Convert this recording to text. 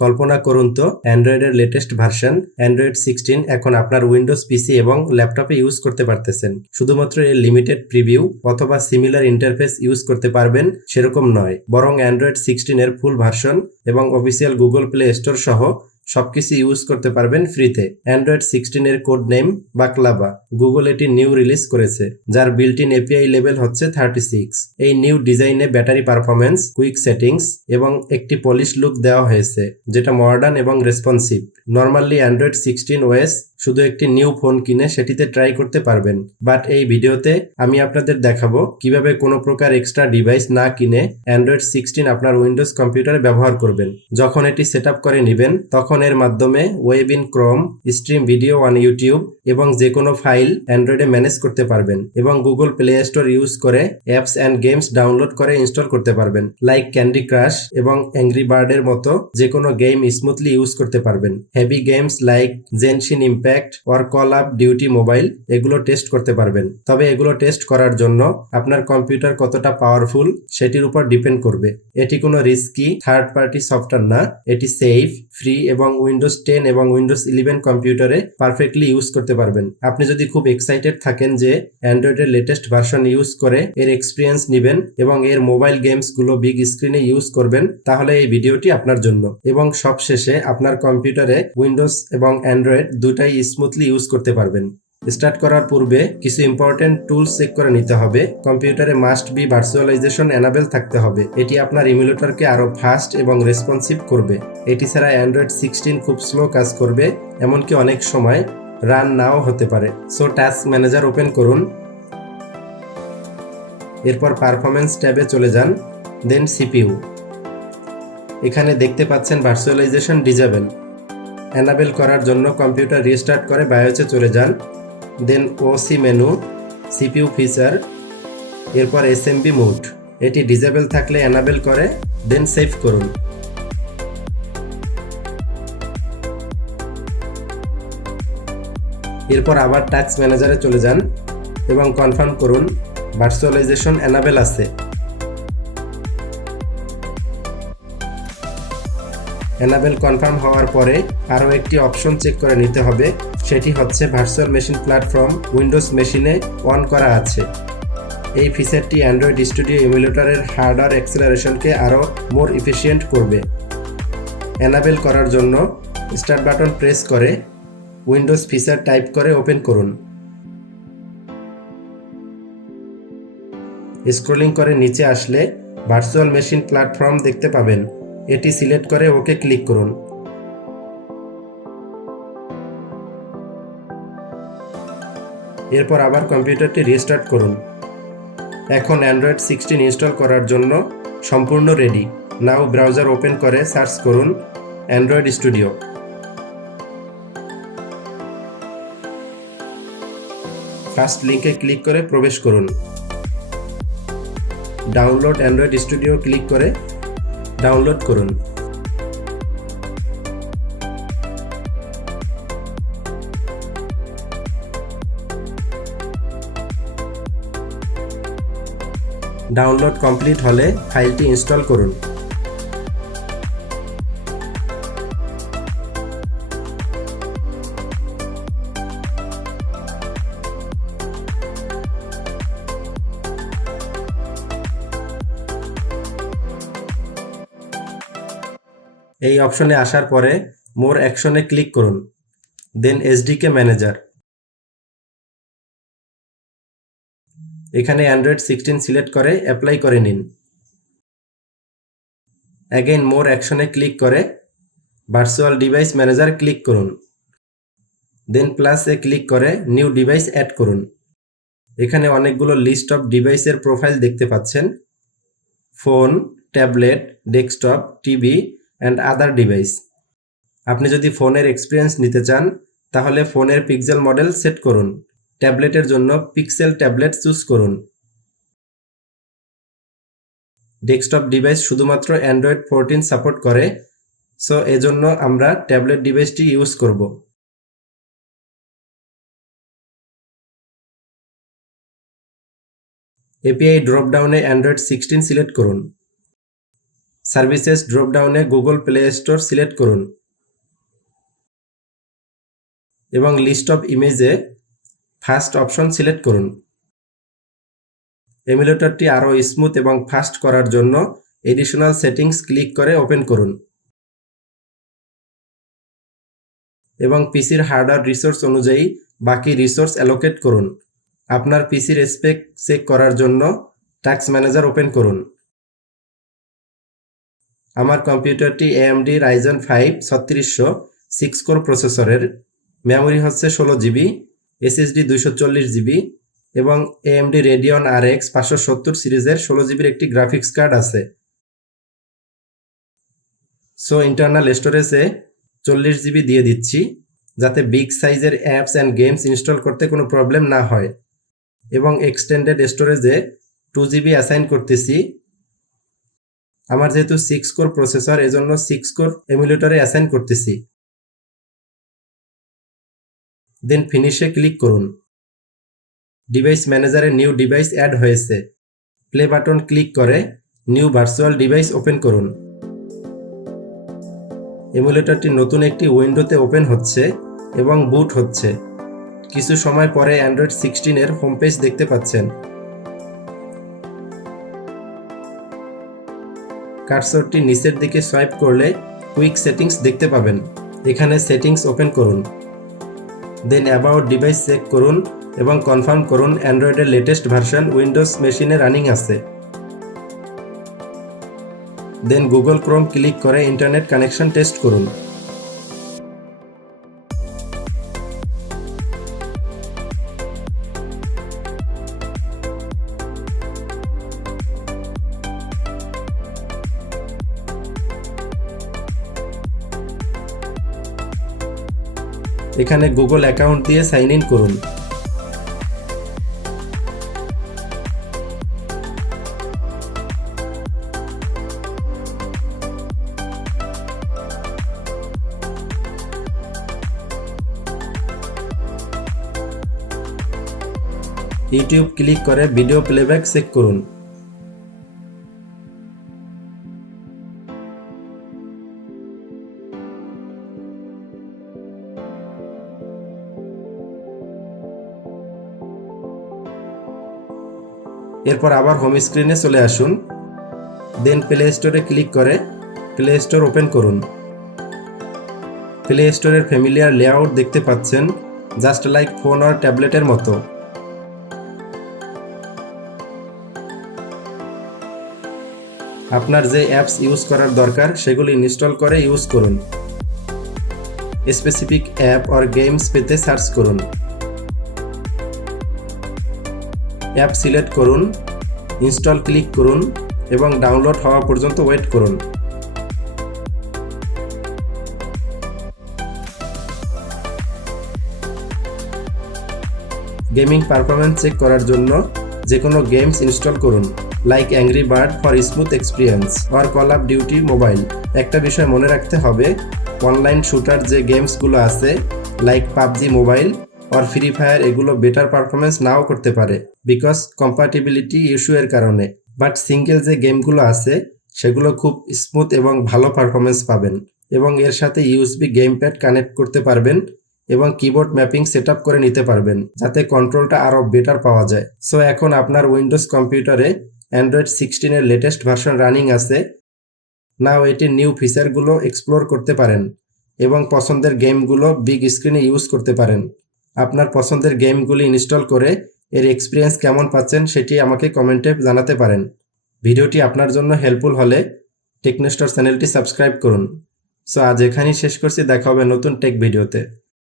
কল্পনা করুন তো অ্যান্ড্রয়েডের latest version Android 16 এখন আপনার উইন্ডোজ পিসি এবং ল্যাপটপে ইউজ করতে পারতেছেন। শুধুমাত্র এর লিমিটেড প্রিভিউ অথবা সিমিলার ইন্টারফেস ইউজ করতে পারবেন সেরকম নয়, বরং অ্যান্ড্রয়েড 16 এর ফুল ভার্সন এবং অফিসিয়াল গুগল প্লে স্টোর সহ সবকিছু ইউজ করতে পারবেন ফ্রিতে। অ্যান্ড্রয়েড 16 এর কোড নেম বাকলাভা। গুগল এটি নিউ রিলিজ করেছে, যার বিল্ট ইন এপিআই লেভেল হচ্ছে 36। এই নিউ ডিজাইনে ব্যাটারি পারফরমেন্স, কুইক সেটিংস এবং একটি পলিশ লুক দেওয়া হয়েছে, যেটা মডার্ন এবং রেসপন্সিভ। নর্মালি অ্যান্ড্রয়েড 16 ওএস শুধু একটি নিউ ফোন কিনে সেটিতে ট্রাই করতে পারবেন, বাট এই ভিডিওতে আমি আপনাদের দেখাবো কিভাবে কোনো প্রকার এক্সট্রা ডিভাইস না কিনে অ্যান্ড্রয়েড 16 আপনার উইন্ডোজ কম্পিউটারে ব্যবহার করবেন। যখন এটি সেট আপ করে নেবেন তখন এর মাধ্যমে web in Chrome, stream video on YouTube এবং যে কোনো ফাইল অ্যান্ড্রয়েডে ম্যানেজ করতে পারবেন এবং গুগল প্লে স্টোর ইউজ করে অ্যাপস অ্যান্ড গেমস ডাউনলোড করে ইনস্টল করতে পারবেন, লাইক ক্যান্ডি ক্রাশ এবং অ্যাংরি বার্ডের মতো যে কোনো গেম স্মুথলি ইউজ করতে পারবেন। Heavy games like Genshin impact or call of duty mobile এগুলো টেস্ট করতে পারবেন। তবে এগুলো টেস্ট করার জন্য আপনার কম্পিউটার কতটা পাওয়ারফুল সেটির উপর ডিপেন্ড করবে। এটি কোনো রিস্কি থার্ড পার্টি সফটওয়্যার না, এটি সেফ, ফ্রি এবং উইন্ডোজ 10 এবং উইন্ডোজ 11 কম্পিউটারে পারফেক্টলি ইউজ করতে পারবেন। আপনি যদি খুব এক্সাইটেড থাকেন যে অ্যান্ড্রয়েডের লেটেস্ট ভার্সন ইউজ করে এর এক্সপিরিয়েন্স নেবেন এবং এর মোবাইল গেমস গুলো বিগ স্ক্রিনে ইউজ করবেন, তাহলে এই ভিডিওটি আপনার জন্য। এবং সবশেষে আপনার কম্পিউটারে উইন্ডোজ এবং অ্যান্ড্রয়েড দুটাই স্মুথলি ইউজ করতে পারবেন। স্টার্ট করার পূর্বে কিছু ইম্পর্টেন্ট টুলস চেক করে নিতে হবে। কম্পিউটারে মাস্ট বি ভার্চুয়ালাইজেশন এনাবেল থাকতে হবে। এটি আপনার ইমুলেটরকে আরো ফাস্ট এবং রেসপন্সিভ করবে। এটি ছাড়া অ্যান্ড্রয়েড 16 খুব স্লো কাজ করবে, এমনকি অনেক সময় রান নাও হতে পারে। সো টাস্ক ম্যানেজার ওপেন করুন, এরপর পারফরমেন্স ট্যাবে চলে যান, দেন সিপিইউ। এখানে দেখতে পাচ্ছেন ভার্চুয়ালাইজেশন ডিজেবল। এনাবেল করার জন্য কম্পিউটার রিস্টার্ট করে বায়োসে চলে যান, দেন ওসি মেনু, সিপিইউ ফিচার, এরপর এসএমবি মোড। এটি ডিজেবল থাকলে এনাবেল করে, দেন সেভ করুন। এরপর আবার টাস্ক ম্যানেজারে চলে যান এবং কনফার্ম করুন ভার্চুয়ালাইজেশন এনাবেল আছে। এনাবেল কনফার্ম হওয়ার পরে আরও একটি অপশন চেক করে নিতে হবে, সেটি হচ্ছে ভার্চুয়াল মেশিন প্ল্যাটফর্ম উইন্ডোজ মেশিনে অন করা আছে। এই ফিচারটি অ্যান্ড্রয়েড স্টুডিও ইমুলেটরের হার্ডওয়্যার অ্যাক্সেলারেশনকে আরও মোর এফিশিয়েন্ট করবে। এনাবেল করার জন্য স্টার্ট বাটন প্রেস করে উইন্ডোজ ফিচার টাইপ করে ওপেন করুন। স্ক্রলিং করে নিচে আসলে ভার্চুয়াল মেশিন প্ল্যাটফর্ম দেখতে পাবেন। এটি সিলেক্ট করে ওকে ক্লিক করুন। এরপর আবার কম্পিউটারটি রিস্টার্ট করুন। এখন অ্যান্ড্রয়েড 16 ইনস্টল করার জন্য সম্পূর্ণ রেডি। নাও ব্রাউজার ওপেন করে সার্চ করুন অ্যান্ড্রয়েড স্টুডিও। ফার্স্ট লিঙ্কে ক্লিক করে প্রবেশ করুন। ডাউনলোড অ্যান্ড্রয়েড স্টুডিও ক্লিক করে ডাউনলোড করুন। ডাউনলোড কমপ্লিট হলে ফাইলটি ইনস্টল করুন। এই অপশনে আসার পরে মোর অ্যাকশনে ক্লিক করুন, দেন এসডিকে ম্যানেজার। এখানে অ্যান্ড্রয়েড 16 সিলেক্ট করে অ্যাপ্লাই করে নিন। অ্যাগেইন মোর অ্যাকশনে ক্লিক করে ভার্চুয়াল ডিভাইস ম্যানেজার ক্লিক করুন, দেন প্লাসে ক্লিক করে নিউ ডিভাইস অ্যাড করুন। এখানে অনেকগুলো লিস্ট অফ ডিভাইসের প্রোফাইল দেখতে পাচ্ছেন, phone, tablet, desktop, TV and other device. আপনি যদি ফোনের এক্সপিরিয়েন্স নিতে চান তাহলে ফোনের পিক্সেল মডেল সেট করুন। ট্যাবলেটের জন্য পিক্সেল ট্যাবলেট চুজ করুন। ডেস্কটপ ডিভাইস শুধুমাত্র অ্যান্ড্রয়েড 14 সাপোর্ট করে, সো এজন্য আমরা ট্যাবলেট ডিভাইসটি ইউজ করব। এপিআই ড্রপডাউনে অ্যান্ড্রয়েড 16 সিলেক্ট করুন। সার্ভিসেস ড্রপডাউনে গুগল প্লে স্টোর সিলেক্ট করুন এবং লিস্ট অফ ইমেজে ফাস্ট অপশন সিলেক্ট করুন। এমুলেটরটি আরও স্মুথ এবং ফাস্ট করার জন্য এডিশনাল সেটিংস ক্লিক করে ওপেন করুন এবং পিসির হার্ডওয়্যার রিসোর্স অনুযায়ী বাকি রিসোর্স অ্যালোকেট করুন। আপনার পিসির স্পেক চেক করার জন্য টাস্ক ম্যানেজার ওপেন করুন। আমার কম্পিউটারটি AMD Ryzen 5 3600 6 কোর প্রসেসরের, মেমোরি হচ্ছে 16 GB, SSD 240 GB এবং AMD Radeon RX 570 সিরিজের 16 GB একটি গ্রাফিক্স কার্ড আছে। সো ইন্টারনাল স্টোরেজে 40 GB দিয়ে দিচ্ছি যাতে বিগ সাইজের অ্যাপস অ্যান্ড গেমস ইনস্টল করতে কোনো প্রবলেম না হয়, এবং এক্সটেন্ডেড স্টোরেজে 2 GB অ্যাসাইন করতেছি। আমার যেহেতু 6 কোর প্রসেসর এজন্য 6 কোর এমুলেটরে অ্যাসাইন করতেছি। দেন ফিনিশে ক্লিক করুন। ডিভাইস ম্যানেজারে নিউ ডিভাইস অ্যাড হয়েছে। প্লে বাটন ক্লিক করে নিউ ভার্চুয়াল ডিভাইস ওপেন করুন। এমুলেটরটি নতুন একটি উইন্ডোতে ওপেন হচ্ছে এবং বুট হচ্ছে। কিছু সময় পরে অ্যান্ড্রয়েড 16 এর হোম পেজ দেখতে পাচ্ছেন। কার্সরটি নিচের দিকে সোয়াইপ করলে কুইক সেটিংস দেখতে পাবেন। এখানে সেটিংস ওপেন করুন। দেন অ্যাবাউট ডিভাইস চেক করুন এবং কনফার্ম করুন অ্যান্ড্রয়েডের লেটেস্ট ভার্সন উইন্ডোজ মেশিনে রানিং আছে। দেন গুগল ক্রোম ক্লিক করে ইন্টারনেট কানেকশন টেস্ট করুন। এখানে গুগল অ্যাকাউন্ট দিয়ে সাইন ইন করুন। ইউটিউব ক্লিক করে ভিডিও প্লেব্যাক চেক করুন। এরপর আবার হোম স্ক্রিনে চলে আসুন। দেন প্লে স্টোরে ক্লিক করে প্লে স্টোর ওপেন করুন। প্লে স্টোরের ফ্যামিলিয়ার লেআউট দেখতে পাচ্ছেন, জাস্ট লাইক ফোন আর ট্যাবলেটের মতো। আপনার যে অ্যাপস ইউজ করার দরকার সেগুলি ইনস্টল করে ইউজ করুন। স্পেসিফিক অ্যাপ অর গেমস পেতে সার্চ করুন। অ্যাপ সিলেক্ট করুন, ইনস্টল ক্লিক করুন এবং ডাউনলোড হওয়া পর্যন্ত ওয়েট করুন। গেমিং পারফরম্যান্স চেক করার জন্য যে কোনো গেমস ইনস্টল করুন, like angry bird for smooth experience or call of duty mobile. একটা বিষয় মনে রাখতে হবে, অনলাইন শুটার যে গেমসগুলো আছে like PUBG mobile or free fire, এগুলো বেটার পারফরমেন্স নাও করতে পারে বিকজ কম্প্যাটিবিলিটি ইস্যু এর কারণে। বাট সিঙ্গেল যে গেমগুলো আছে সেগুলো খুব স্মুথ এবং ভালো পারফরমেন্স পাবেন, এবং এর সাথে ইউএসবি গেম প্যাড কানেক্ট করতে পারবেন এবং কিবোর্ড ম্যাপিং সেট আপ করে নিতে পারবেন যাতে কন্ট্রোলটা আরও বেটার পাওয়া যায়। সো এখন আপনার উইন্ডোজ কম্পিউটারে অ্যান্ড্রয়েড 16 এর লেটেস্ট ভার্সন রানিং আছে। নাও এটির নিউ ফিচারগুলো এক্সপ্লোর করতে পারেন এবং পছন্দের গেমগুলো বিগ স্ক্রিনে ইউজ করতে পারেন। আপনার পছন্দের গেমগুলি ইনস্টল করে এর এক্সপিরিয়েন্স কেমন পাচ্ছেন সেটি আমাকে কমেন্টে জানাতে পারেন। ভিডিওটি আপনার জন্য হেল্পফুল হলে টেকনোস্টার চ্যানেলটি সাবস্ক্রাইব করুন। সো আজ এখানেই শেষ করছি, দেখা হবে নতুন টেক ভিডিওতে।